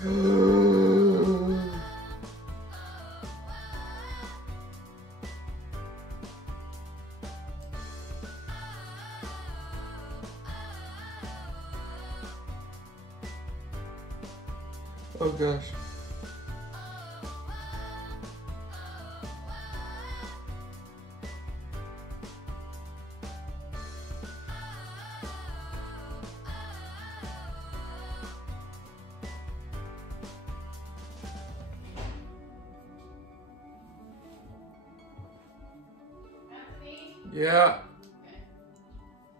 Oh gosh. Yeah. Okay.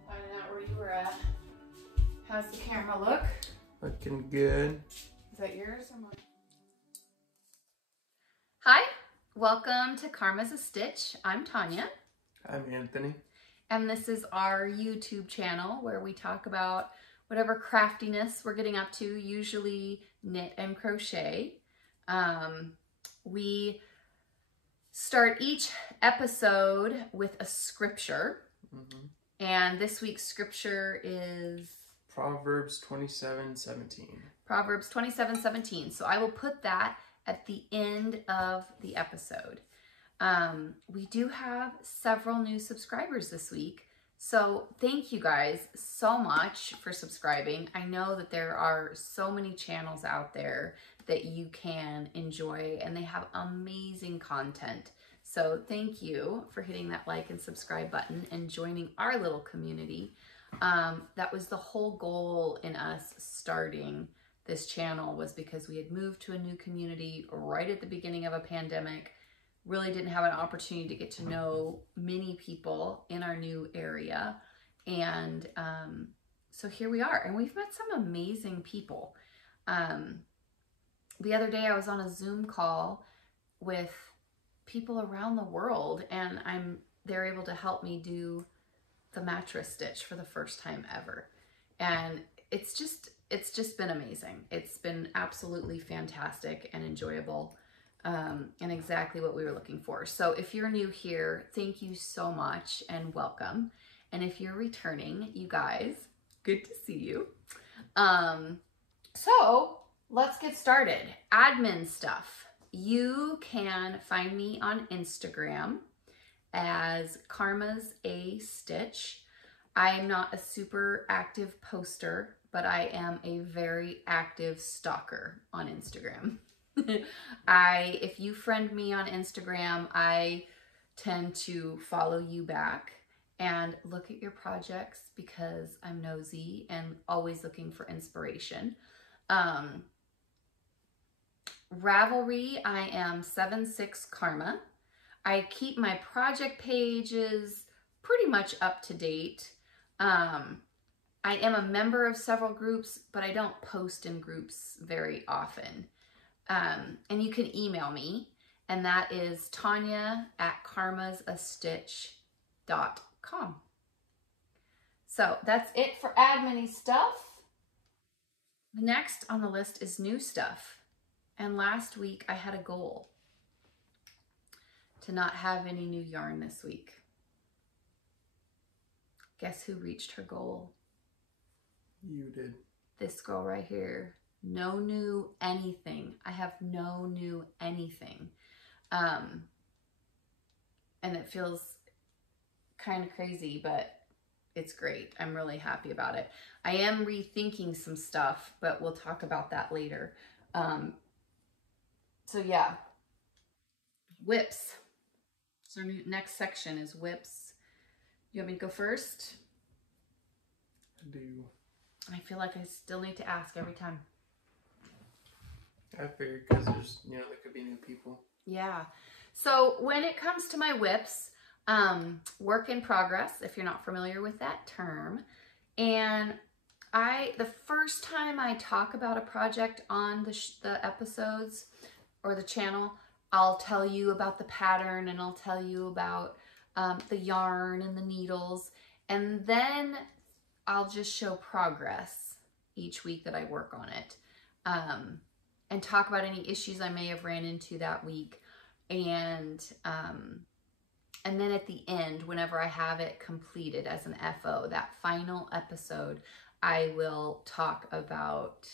Finding out where you were at. How's the camera look? Looking good. Is that yours or mine? Hi, welcome to Karma's a Stitch. I'm Tanya. I'm Anthony. And this is our YouTube channel where we talk about whatever craftiness we're getting up to, usually knit and crochet. We start each episode with a scripture. And this week's scripture is Proverbs 27:17. Proverbs 27:17. So I will put that at the end of the episode. We do have several new subscribers this week. So thank you guys so much for subscribing. I know that there are so many channels out there that you can enjoy and they have amazing content. So thank you for hitting that like and subscribe button and joining our little community. That was the whole goal in us starting this channel, was because we had moved to a new community right at the beginning of a pandemic, really didn't have an opportunity to get to know many people in our new area. And so here we are, and we've met some amazing people. The other day I was on a Zoom call with people around the world, and they're able to help me do the mattress stitch for the first time ever. And it's just been amazing. It's been absolutely fantastic and enjoyable, and exactly what we were looking for. So if you're new here, thank you so much and welcome. And if you're returning, you guys, good to see you. So let's get started. Admin stuff. You can find me on Instagram as Karma's a Stitch. I am not a super active poster, but I am a very active stalker on Instagram. If you friend me on Instagram, I tend to follow you back and look at your projects because I'm nosy and always looking for inspiration. Ravelry, I am 76 Karma. I keep my project pages pretty much up to date. I am a member of several groups, but I don't post in groups very often. And you can email me, and that is tanya@karmasastitch.com. So that's it for Adminie stuff. The next on the list is new stuff. And last week I had a goal to not have any new yarn this week. Guess who reached her goal? You did. This girl right here. No new anything. I have no new anything. And it feels kind of crazy, but it's great. I'm really happy about it. I am rethinking some stuff, but we'll talk about that later. So yeah, whips. So our next section is whips. You want me to go first? I do. I feel like I still need to ask every time. I figured because there's, there could be new people. Yeah. So when it comes to my whips, work in progress, if you're not familiar with that term. And the first time I talk about a project on the episodes or the channel, I'll tell you about the pattern and I'll tell you about the yarn and the needles. And then I'll just show progress each week that I work on it. And talk about any issues I may have ran into that week. And then at the end, whenever I have it completed as an FO, that final episode, I will talk about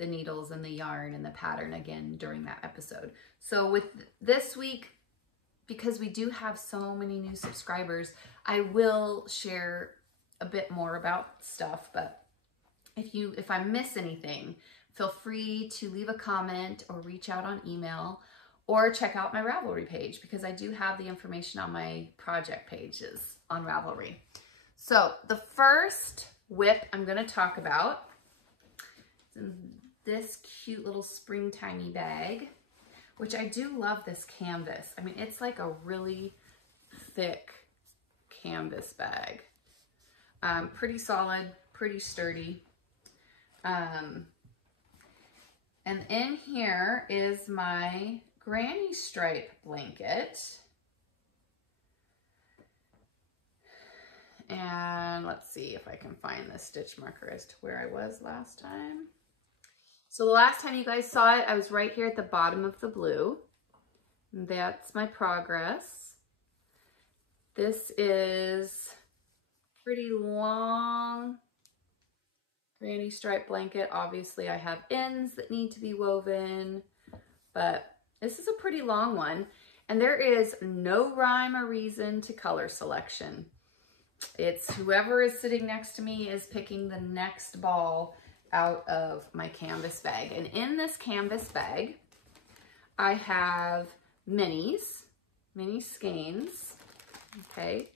the needles and the yarn and the pattern again during that episode. So with this week, because we do have so many new subscribers, I will share a bit more about stuff, but if I miss anything, feel free to leave a comment or reach out on email or check out my Ravelry page, because I do have the information on my project pages on Ravelry. So the first whip I'm going to talk about is in this cute little springtimey bag, which I do love this canvas. I mean, it's like a really thick canvas bag. Pretty solid, pretty sturdy. And in here is my granny stripe blanket. And let's see if I can find the stitch marker as to where I was last time. So the last time you guys saw it, I was right here at the bottom of the blue. And that's my progress. This is pretty long granny stripe blanket. Obviously I have ends that need to be woven, but this is a pretty long one. And there is no rhyme or reason to color selection. It's whoever is sitting next to me is picking the next ball out of my canvas bag. And in this canvas bag, I have mini skeins, okay.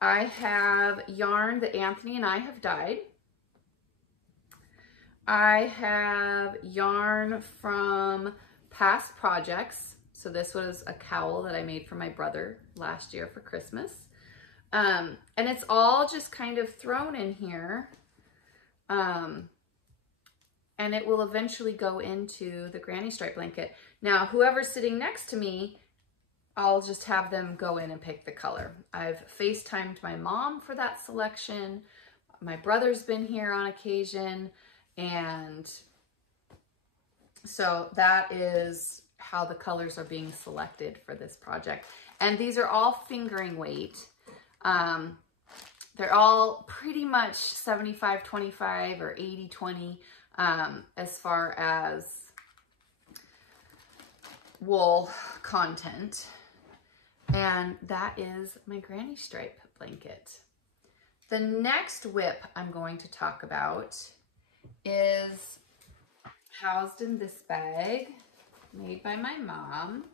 I have yarn that Anthony and I have dyed. I have yarn from past projects. So this was a cowl that I made for my brother last year for Christmas. And it's all just kind of thrown in here. And it will eventually go into the granny stripe blanket. Now, whoever's sitting next to me, I'll just have them go in and pick the color. I've FaceTimed my mom for that selection. My brother's been here on occasion. And so that is how the colors are being selected for this project. And these are all fingering weight. They're all pretty much 75-25 or 80-20 as far as wool content. And that is my granny stripe blanket. The next whip I'm going to talk about is housed in this bag made by my mom.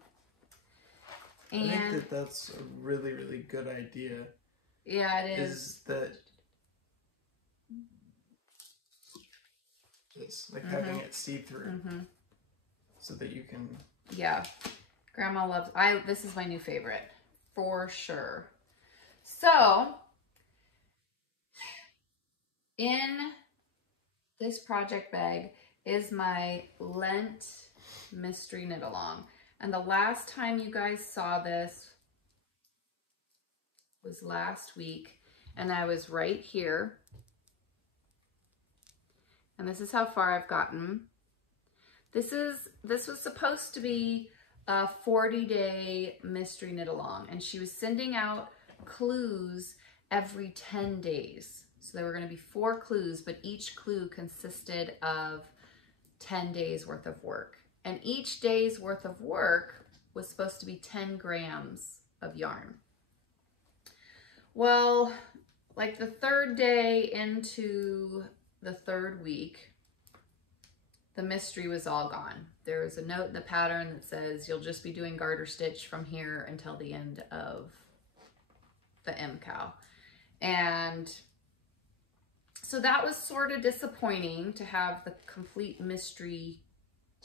And I think that's a really, really good idea. Yeah, it is. Is that this, like having it see-through so that you can... Yeah. Grandma loves... This is my new favorite, for sure. So, in this project bag is my Lent mystery knit along. And the last time you guys saw this was last week, and I was right here. And this is how far I've gotten. This was supposed to be a 40-day mystery knit along, and she was sending out clues every 10 days. So there were going to be 4 clues, but each clue consisted of 10 days worth of work. And each day's worth of work was supposed to be 10 grams of yarn. Well, like the 3rd day into the 3rd week, the mystery was all gone. There was a note in the pattern that says you'll just be doing garter stitch from here until the end of the cowl. And so that was sort of disappointing to have the complete mystery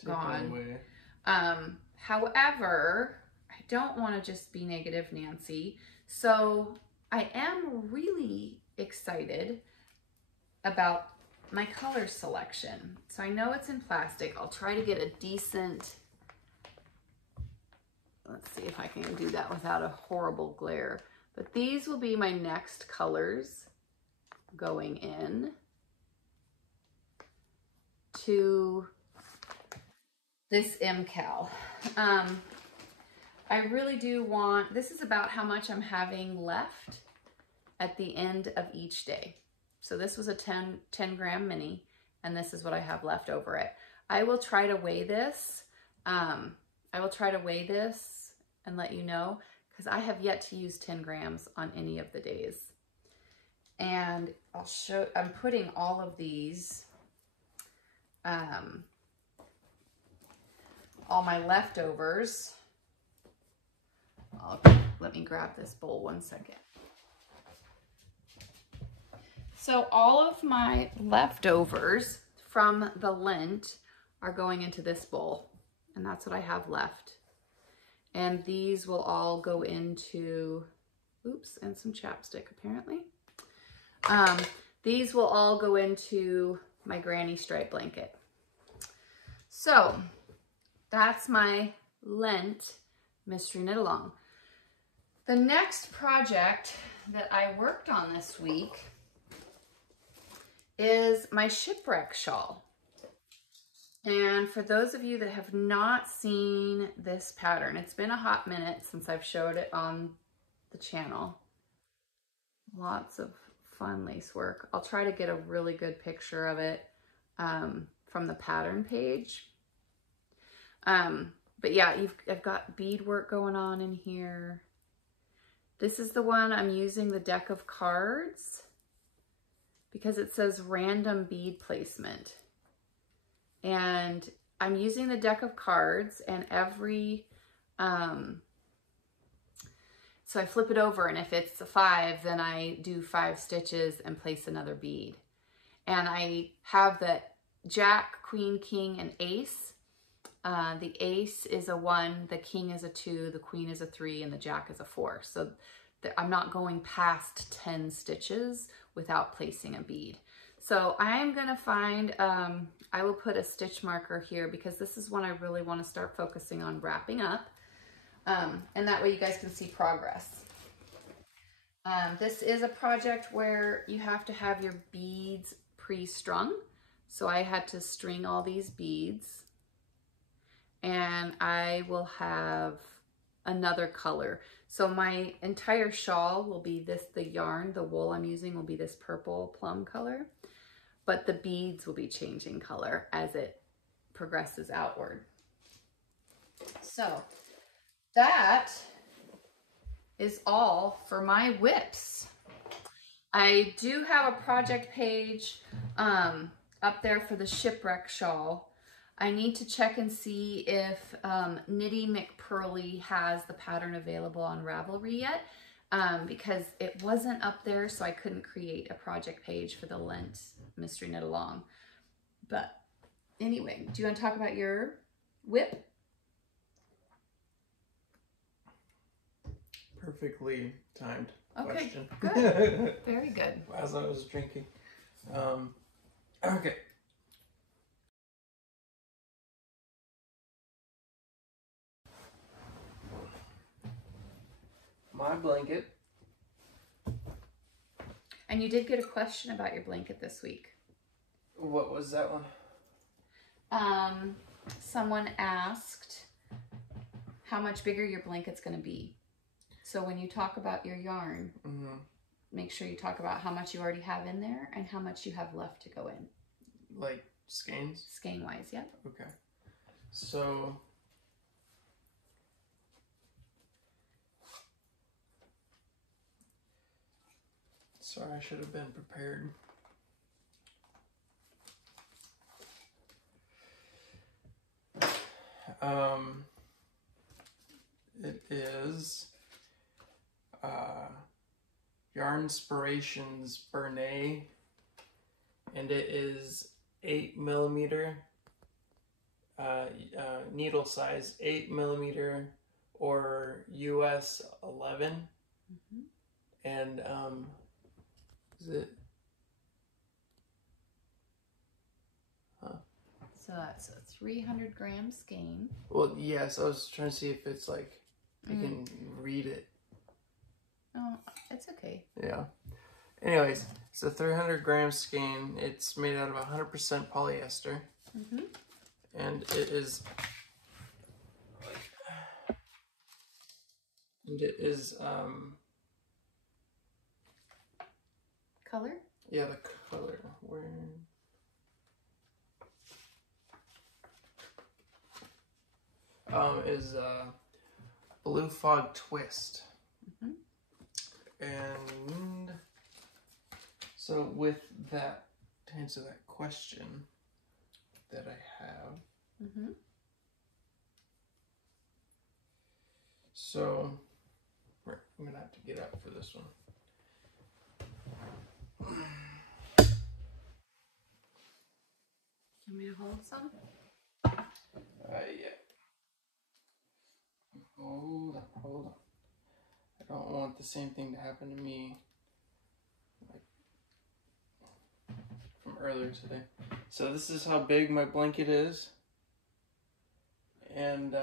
gone. However, I don't want to just be negative Nancy. So I am really excited about my color selection. So I know it's in plastic. I'll try to get a decent, let's see if I can do that without a horrible glare. But these will be my next colors going in to this cowl. I really do want, this is about how much I'm having left at the end of each day. So this was a 10 gram mini, and this is what I have left over it. I will try to weigh this. And let you know, because I have yet to use 10 grams on any of the days. And I'm putting all of these, all my leftovers. Let me grab this bowl 1 second. So all of my leftovers from the Lent are going into this bowl, and that's what I have left. And these will all go into, oops, and some chapstick apparently. These will all go into my granny stripe blanket. So that's my Lent mystery knit along. The next project that I worked on this week is my shipwreck shawl. And for those of you that have not seen this pattern, it's been a hot minute since I've showed it on the channel. Lots of fun lace work. I'll try to get a really good picture of it from the pattern page. But yeah, I've got bead work going on in here. This is the one I'm using the deck of cards because it says random bead placement. And I'm using the deck of cards, and every, so I flip it over, and if it's a 5, then I do 5 stitches and place another bead. And I have the Jack, Queen, King, and Ace. The Ace is a 1, the King is a 2, the Queen is a 3, and the Jack is a 4. So I'm not going past 10 stitches without placing a bead. So I'm gonna find, I will put a stitch marker here because this is when I really want to start focusing on wrapping up. And that way you guys can see progress. This is a project where you have to have your beads pre-strung. So I had to string all these beads, and I will have another color. So my entire shawl will be this, the yarn, the wool I'm using will be this purple plum color, but the beads will be changing color as it progresses outward. So that is all for my whips. I do have a project page up there for the shipwreck shawl. I need to check and see if Knitty McPurley has the pattern available on Ravelry yet, because it wasn't up there, so I couldn't create a project page for the Lent Mystery Knit Along. But anyway, do you want to talk about your whip? Perfectly timed Okay, question. good. Very good. As I was drinking. Okay. My blanket. And you did get a question about your blanket this week. What was that one? Someone asked how much bigger your blanket's going to be. So when you talk about your yarn, make sure you talk about how much you already have in there and how much you have left to go in. Like skeins? Skein wise, yep. Okay. So sorry, I should have been prepared. It is Yarn Inspirations Bernay, and it is 8mm needle size, 8mm or US 11, and is it? So that's a 300 gram skein. Well, yes, I was trying to see if it's like I can read it. Oh, it's okay. Yeah. Anyways, it's a 300 gram skein. It's made out of 100% polyester. And it is Color? yeah, the color. Where is Blue Fog Twist. And so with that, to answer that question that I have, so I'm going to have to get up for this one. You want me to hold some? Yeah. Hold on. I don't want the same thing to happen to me like from earlier today. So this is how big my blanket is. And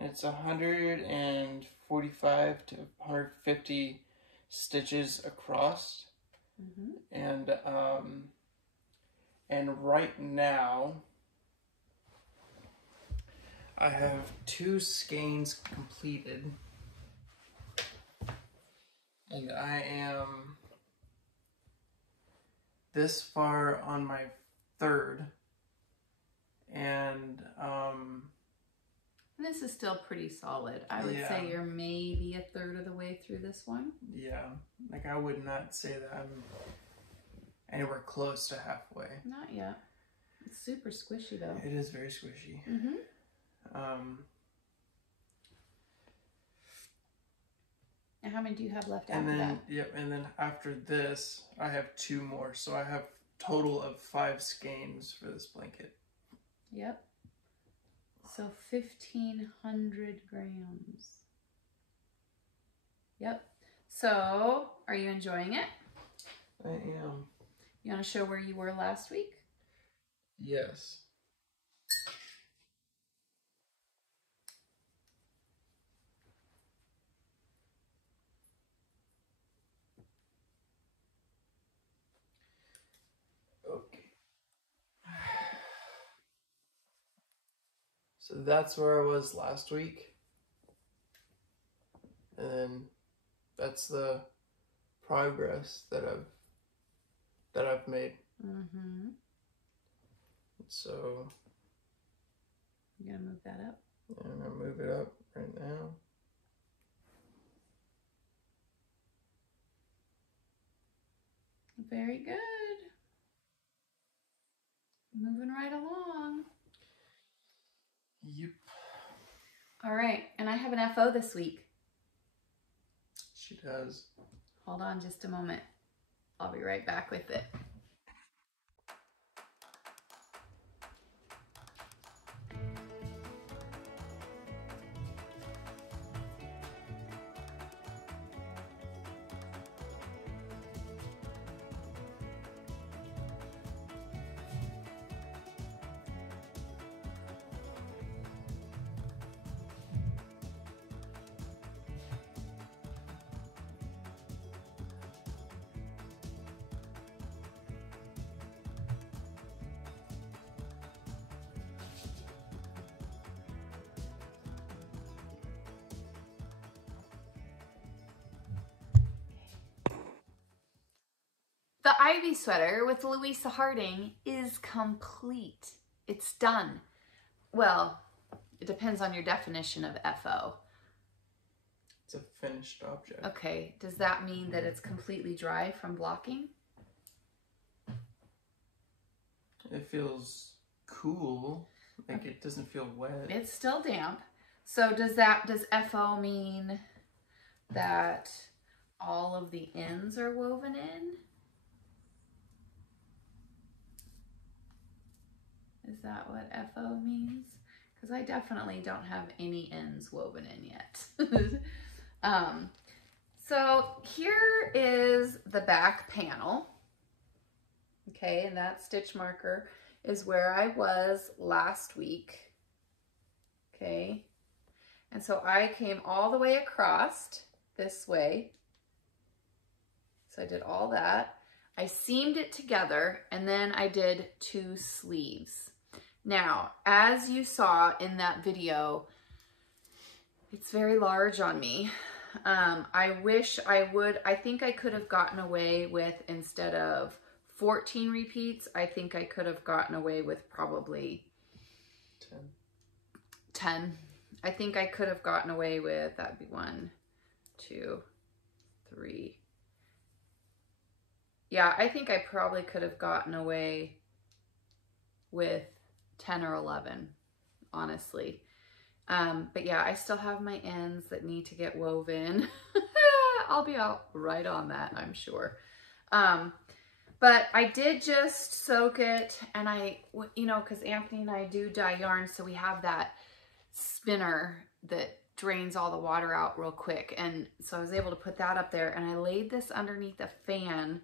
it's 145 to 150 stitches across. And right now I have 2 skeins completed, and I am this far on my 3rd, and this is still pretty solid. I would say you're maybe a 1/3 of the way through this one. Yeah, like I would not say that I'm anywhere close to halfway. Not yet. It's super squishy though. It is very squishy. And how many do you have left after that? Yep, and then after this, I have 2 more. So I have total of 5 skeins for this blanket. Yep. So 1,500 grams. Yep. So, are you enjoying it? I am. You want to show where you were last week? Yes. Okay. So that's where I was last week. And then that's the progress that I've made. So you're gonna move that up? I'm gonna move it up right now. Very good. Moving right along. Yep. All right, and I have an FO this week. She does. Hold on just a moment. I'll be right back with it. The Ivy sweater with Louisa Harding is complete. It's done. Well, it depends on your definition of FO. It's a finished object. Okay, does that mean that it's completely dry from blocking? It feels cool. Like it doesn't feel wet. It's still damp. So does FO mean that all of the ends are woven in? Is that what FO means? Because I definitely don't have any ends woven in yet. So here is the back panel. Okay, and that stitch marker is where I was last week. Okay, and so I came all the way across this way. So I did all that. I seamed it together, and then I did 2 sleeves. Now, as you saw in that video, it's very large on me. I wish I think I could have gotten away with, instead of 14 repeats, I think I could have gotten away with probably 10. I think I could have gotten away with, that'd be 1, 2, 3. Yeah, I think I probably could have gotten away with 10 or 11, honestly. But yeah, I still have my ends that need to get woven. I'll be out right on that, I'm sure. But I did just soak it, and you know, because Anthony and I do dye yarn, so we have that spinner that drains all the water out real quick. And so I was able to put that up there, and I laid this underneath a fan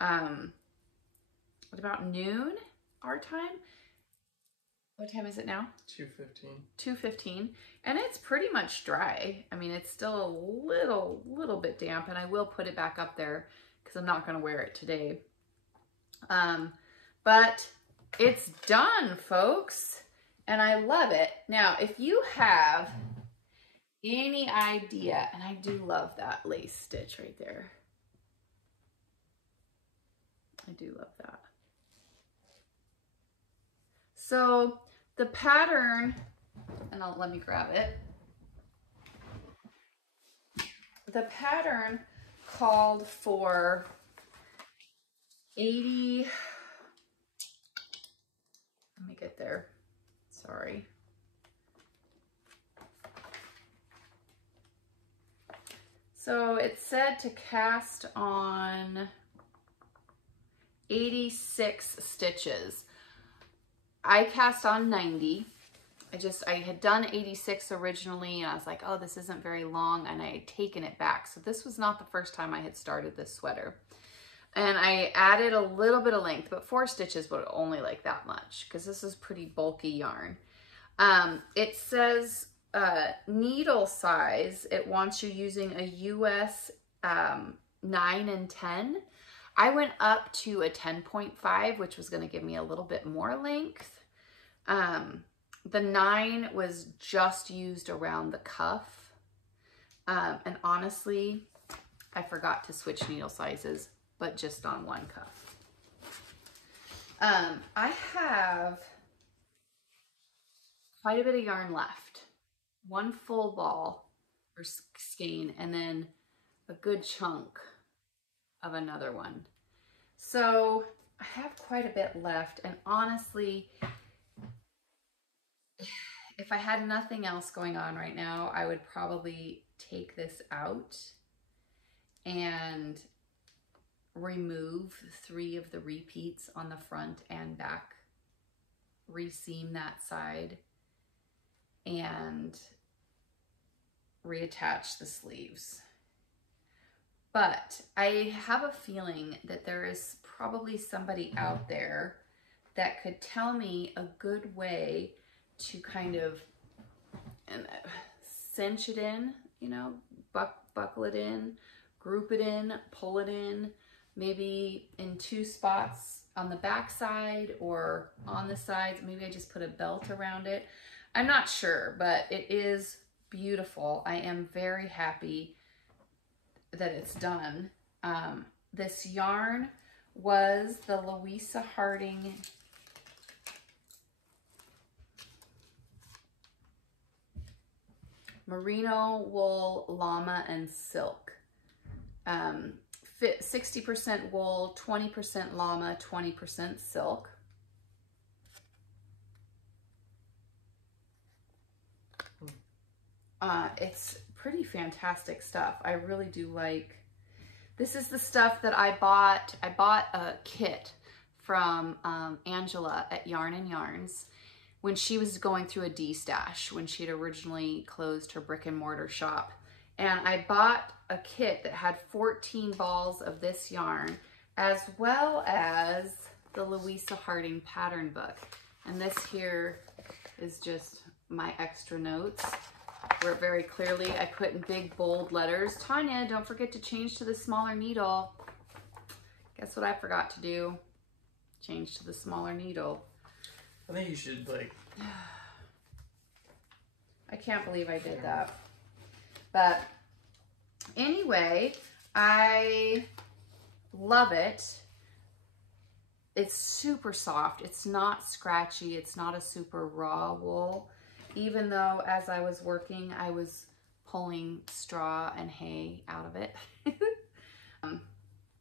at about noon our time. What time is it now? 2:15. 2:15, and it's pretty much dry. I mean, it's still a little bit damp, and I will put it back up there because I'm not going to wear it today. But it's done, folks, and I love it. Now, if you have any idea, and I do love that lace stitch right there. I do love that. So the pattern, and let me grab it. The pattern called for 80, let me get there, sorry. So it said to cast on 86 stitches. I cast on 90. I had done 86 originally, and I was like, oh, this isn't very long, and I had taken it back. So this was not the first time I had started this sweater. And I added a little bit of length, but 4 stitches, but only like that much, because this is pretty bulky yarn. It says needle size, it wants you using a US 9 and 10. I went up to a 10.5, which was going to give me a little bit more length. The 9 was just used around the cuff. And honestly, I forgot to switch needle sizes, but just on one cuff. I have quite a bit of yarn left. 1 full ball or skein, and then a good chunk of another one. So I have quite a bit left, and honestly, if I had nothing else going on right now, I would probably take this out and remove 3 of the repeats on the front and back, reseam that side, and reattach the sleeves. But I have a feeling that there is probably somebody out there that could tell me a good way to kind of cinch it in, you know, buckle it in, group it in, pull it in, maybe in 2 spots on the back side or on the sides. Maybe I just put a belt around it. I'm not sure, but it is beautiful. I am very happy that it's done. This yarn was the Louisa Harding Merino Wool, Llama, and Silk. 60% wool, 20% llama, 20% silk. It's pretty fantastic stuff. I really do like. This is the stuff that I bought. I bought a kit from Angela at Yarn and Yarns when she was going through a D-stash, when she had originally closed her brick and mortar shop. And I bought a kit that had 14 balls of this yarn, as well as the Louisa Harding pattern book. And this here is just my extra notes, where very clearly I put in big bold letters, Tanya, don't forget to change to the smaller needle. Guess what I forgot to do? Change to the smaller needle. I think you should, like... I can't believe I did that. But anyway, I love it. it's super soft. It's not scratchy. It's not a super raw wool. Even though as I was working, I was pulling straw and hay out of it.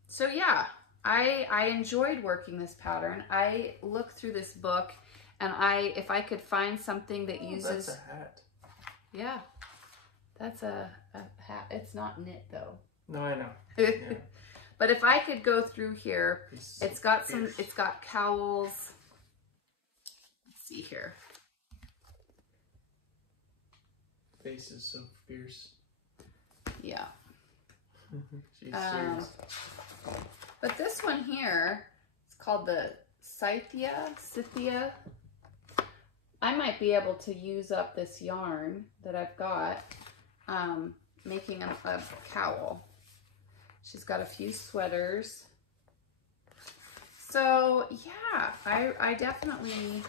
So yeah, I enjoyed working this pattern. I looked through this book, and if I could find something that uses... That's a hat. Yeah, that's a hat. It's not knit though. No, I know. Yeah. Yeah. But if I could go through here, it's got cowls. Let's see here. Face is so fierce. Yeah. She's serious. But this one here, it's called the Scythia. I might be able to use up this yarn that I've got, making a cowl. She's got a few sweaters. So yeah, I definitely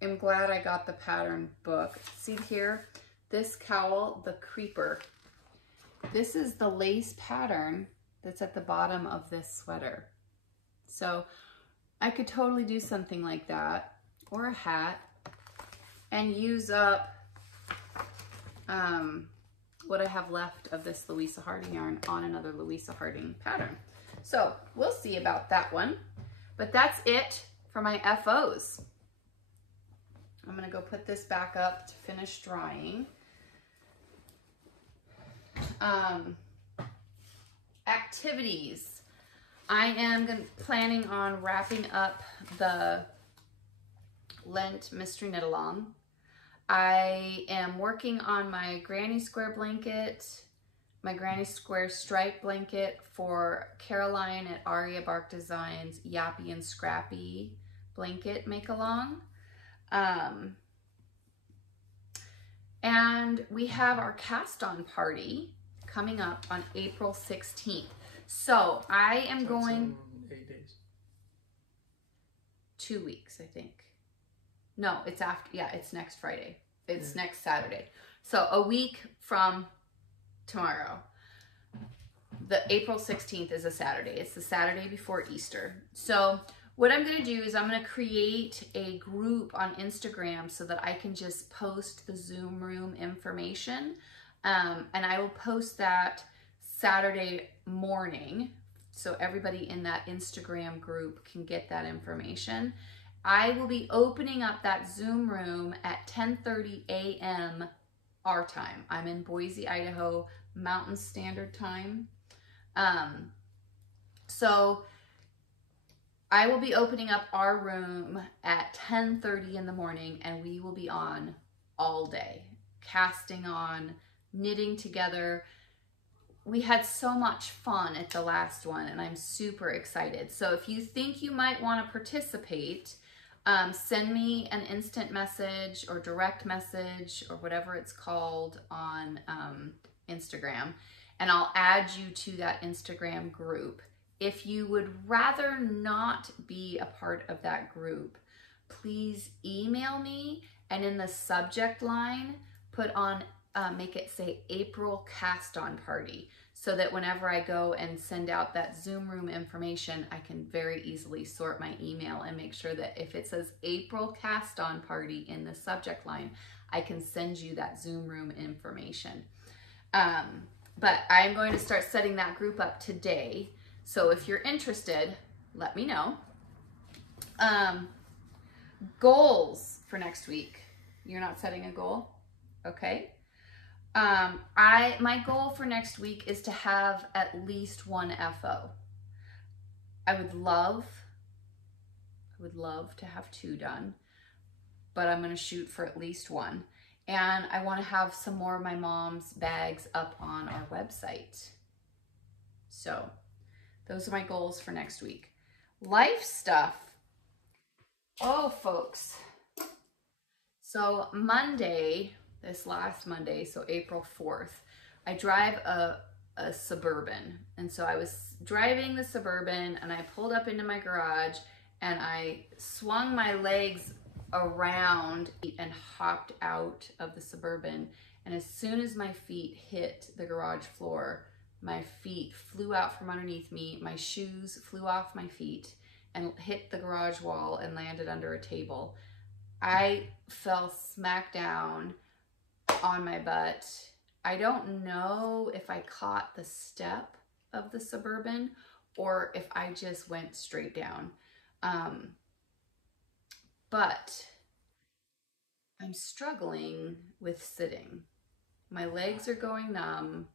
am glad I got the pattern book. See here, this cowl, the creeper. This is the lace pattern that's at the bottom of this sweater. So I could totally do something like that, or a hat, and use up what I have left of this Louisa Harding yarn on another Louisa Harding pattern. So we'll see about that one. But that's it for my FOs. I'm gonna go put this back up to finish drying. Activities. I am planning on wrapping up the Lent Mystery Knit Along. I am working on my Granny Square blanket, my Granny Square stripe blanket for Caroline at Aria Bark Designs Yappy and Scrappy blanket make-along. And we have our cast-on party coming up on April 16th. So I am going... 8 days. 2 weeks, I think. No, it's after, yeah, it's next Friday. It's next Saturday. So a week from tomorrow. The April 16th is a Saturday. It's the Saturday before Easter. So what I'm going to do is I'm going to create a group on Instagram so that I can just post the Zoom room information. And I will post that Saturday morning so everybody in that Instagram group can get that information. I will be opening up that Zoom room at 10:30 a.m. our time. I'm in Boise, Idaho, Mountain Standard Time. So I will be opening up our room at 10:30 in the morning, and we will be on all day, casting on, knitting together. We had so much fun at the last one, and I'm super excited. So if you think you might want to participate, send me an instant message or direct message or whatever it's called on Instagram, and I'll add you to that Instagram group. If you would rather not be a part of that group, please email me, and in the subject line, put on, make it say April Cast On Party, so that whenever I go and send out that Zoom room information, I can very easily sort my email and make sure that if it says April Cast On Party in the subject line, I can send you that Zoom room information. But I'm going to start setting that group up today. So if you're interested, let me know. Goals for next week. You're not setting a goal? Okay. My goal for next week is to have at least one FO. I would love to have 2 done, but I'm going to shoot for at least 1. And I want to have some more of my mom's bags up on our website. So those are my goals for next week. Life stuff. Oh, folks. So Monday, this last Monday, so April 4th, I drive a Suburban. And so I was driving the Suburban, and I pulled up into my garage, and I swung my legs around and hopped out of the Suburban. And as soon as my feet hit the garage floor, my feet flew out from underneath me, my shoes flew off my feet, and hit the garage wall and landed under a table. I fell smack down on my butt. I don't know if I caught the step of the Suburban or if I just went straight down. But I'm struggling with sitting. My legs are going numb.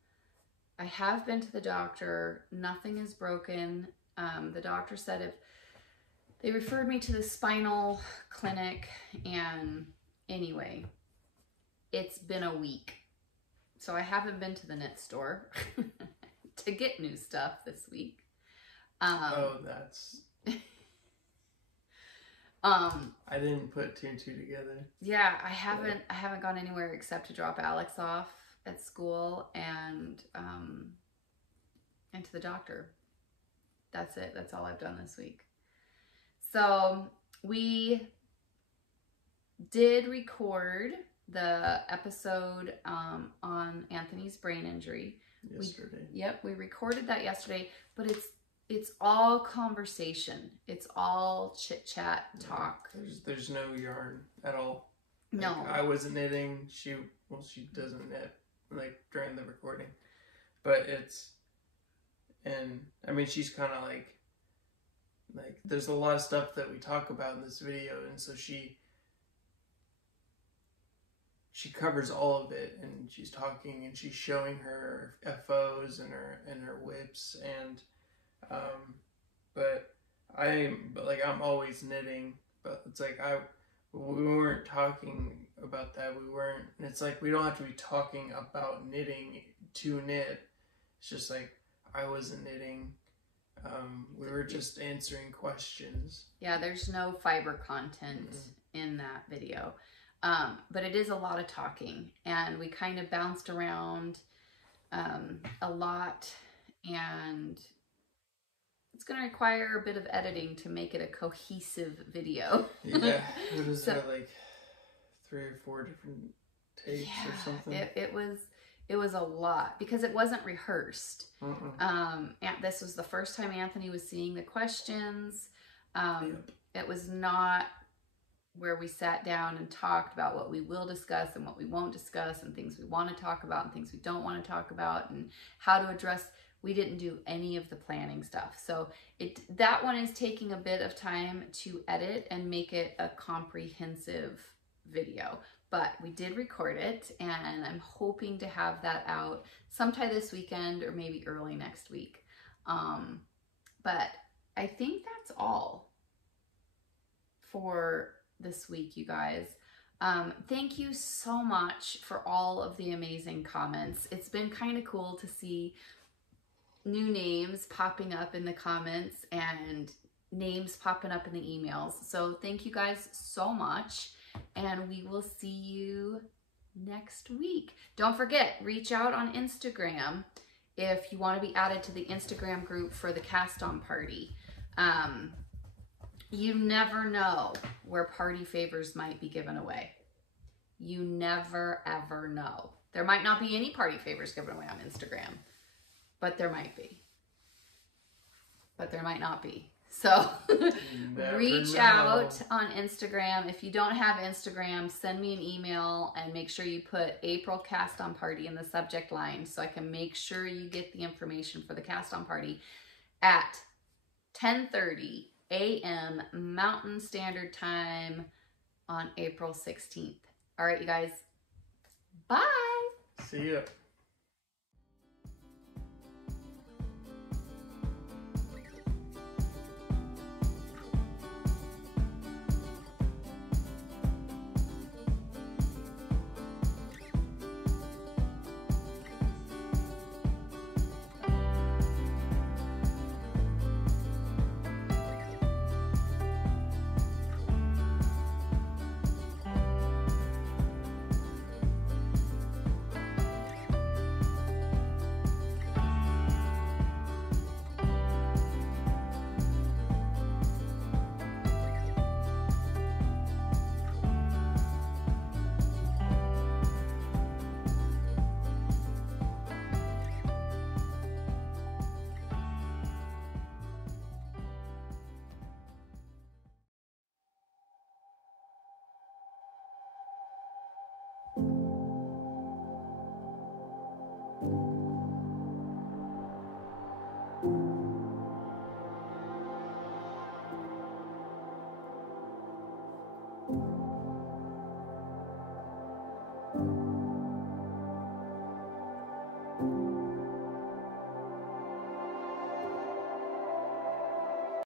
I have been to the doctor. Nothing is broken. The doctor said if they referred me to the spinal clinic, and anyway, it's been a week. So I haven't been to the knit store to get new stuff this week. That's... I didn't put two and two together. Yeah, I haven't gone anywhere except to drop Alex off at school and to the doctor. That's it. That's all I've done this week. So we did record the episode on Anthony's brain injury yesterday. We recorded that yesterday, but it's all conversation. It's all chit chat, talk. There's no yarn at all. No, like, I wasn't knitting. She doesn't knit like during the recording, but I mean she's kind of like there's a lot of stuff that we talk about in this video, and so she covers all of it, and she's talking and she's showing her FOs and her whips, and but I'm always knitting, but it's like we weren't talking about that. And it's like we don't have to be talking about knitting to knit. It's just like I wasn't knitting. We were just answering questions. Yeah, there's no fiber content in that video. But it is a lot of talking, and we kind of bounced around a lot, and it's going to require a bit of editing to make it a cohesive video. Yeah, it was like 3 or 4 different takes or something. It was a lot because it wasn't rehearsed. And this was the first time Anthony was seeing the questions. It was not where we sat down and talked about what we will discuss and what we won't discuss, and things we want to talk about and things we don't want to talk about, and how to address. We didn't do any of the planning stuff. So that one is taking a bit of time to edit and make it a comprehensive video. But we did record it, and I'm hoping to have that out sometime this weekend or maybe early next week. But I think that's all for this week, you guys. Thank you so much for all of the amazing comments. It's been kind of cool to see new names popping up in the comments and names popping up in the emails. So thank you guys so much, and we will see you next week. Don't forget, reach out on Instagram if you want to be added to the Instagram group for the cast-on party. You never know where party favors might be given away. You never, ever know. There might not be any party favors given away on Instagram, but there might be. But there might not be. So reach out on Instagram. If you don't have Instagram, send me an email and make sure you put April Cast On Party in the subject line so I can make sure you get the information for the Cast On Party at 10:30 a.m. Mountain Standard Time on April 16th. All right, you guys. Bye. See ya.